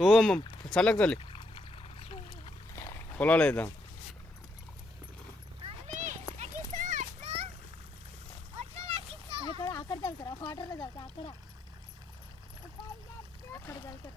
ఓ అమ్మ చల్లకు తల్లి పొలాలు వేద్దాం. అక్కడ చల్లుతారా వాటర్లో చల్లుతా అక్కడ. అక్కడ చల్లుతారు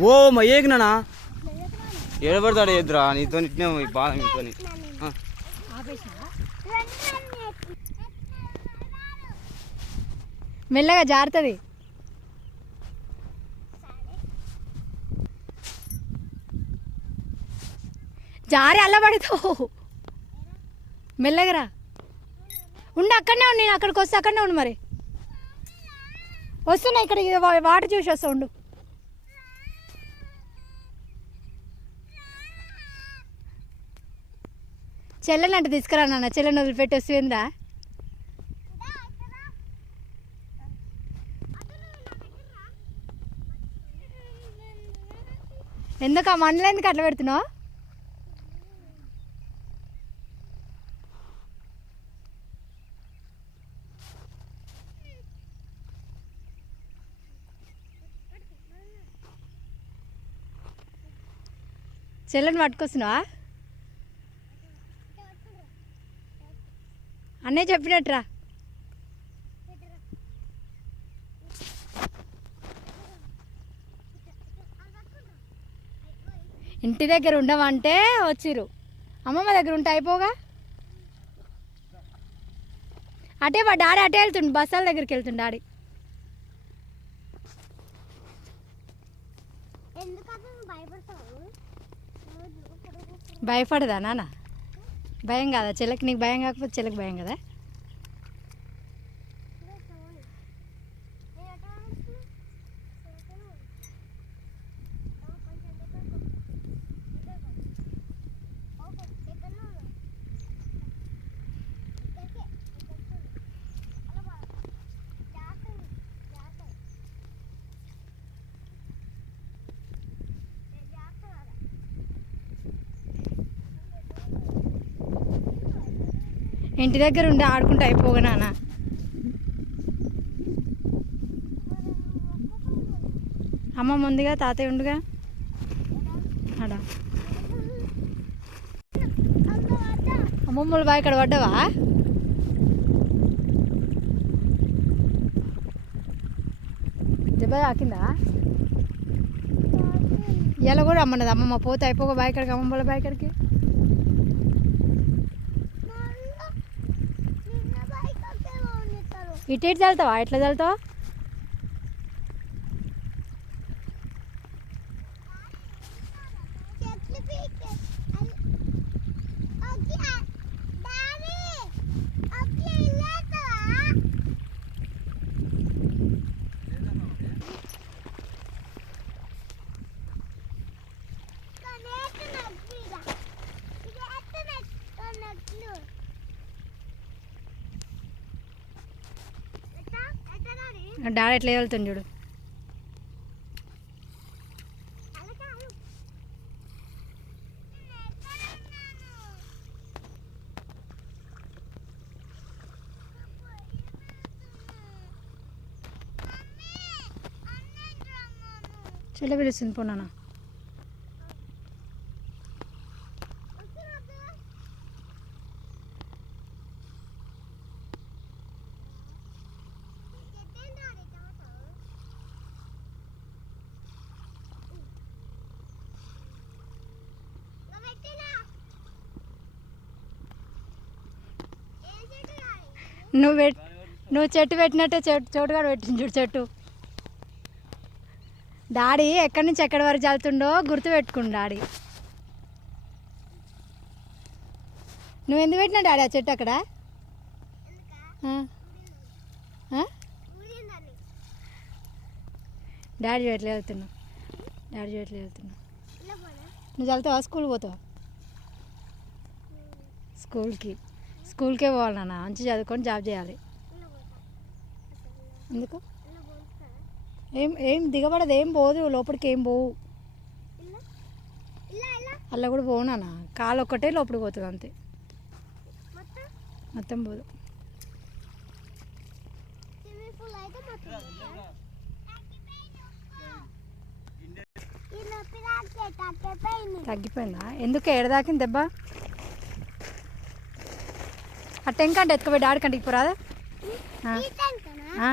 ఓ మా ఏగినానా? ఏడబడతాడు ఎదురా నీతో ఇట్నే బాధ నీతో మెల్లగా జారుతుంది. జారి అల్లబడతావు. మెల్లగరా. ఉండు అక్కడనే ఉండు నేను అక్కడికి వస్తే అక్కడనే ఉండు మరి. వస్తున్నా ఇక్కడ వాటర్ చూసి వస్తా ఉండు. చెల్లెని అంటే తీసుకురా నాన్న చెల్లెని వదిలిపెట్టి వస్తుందా? ఎందుకు ఆ మండలం ఎందుకు అట్లా పెడుతున్నావు? చెల్లెని పట్టుకొస్తున్నావా? అన్నయ్య చెప్పినట్రా ఇంటి దగ్గర ఉండమంటే వచ్చిర్రు. అమ్మమ్మ దగ్గర ఉంటే అయిపోగా? అటే మా డాడీ అటే వెళ్తుండు బస్సాల దగ్గరికి వెళ్తుండు డాడీ. భయపడదా నాన్న? భయం కాదా? చెల్లకి నీకు భయం కాకపోతే చెల్లకి భయం కదా? ఇంటి దగ్గర ఉండి ఆడుకుంటూ అయిపోగా నాన్న. అమ్మమ్మ ఉందిగా తాతయ్య ఉండుగా. అడా అమ్మమ్మలు బాగా ఇక్కడ పడ్డావా? దెబ్బ తాకిందా? ఇలా కూడా అమ్మన్నది అమ్మమ్మ పోతే అయిపోగా బాయ్ ఇక్కడికి అమ్మమ్మల బాయ్ ఇక్కడికి. ఇటు ఇటు చల్లుతావా ఎట్లా చల్లుతావా డాడీ ఎట్లా వెళ్తుంది చూడు. చెల్లె పిలుస్తుంది పోనా నువ్వు పెట్ నువ్వు చెట్టు పెట్టినట్టే చెట్టు చోటుగా పెట్టింది చూడు చెట్టు. డాడీ ఎక్కడి నుంచి ఎక్కడి వరకు చల్లుతుండో గుర్తు పెట్టుకుని డాడీ. నువ్వు ఎందుకు పెట్టినా డాడీ ఆ చెట్టు అక్కడ? డాడీ చెట్లు వెళ్తున్నావు డాడీ చెట్లు వెళ్తున్నావు నువ్వు చల్లుతావా స్కూల్ పోతావా? స్కూల్కి. స్కూల్కే పోవాలి నాన్న మంచి చదువుకొని జాబ్ చేయాలి. ఎందుకు? ఏం ఏం దిగబడదు ఏం పోదు లోపలికి ఏం పోవు. అలా కూడా పోనానా కాలు ఒక్కటే లోపలికి పోతుంది అంతే. మొత్తం పోదు. తగ్గిపోయిందా? ఎందుకు ఏడదాకింది దెబ్బ? ఆ టెంక్ అంటే ఎత్తుకుపోయి డాడీ కంటికి పోరాదా ఆ. ఆ.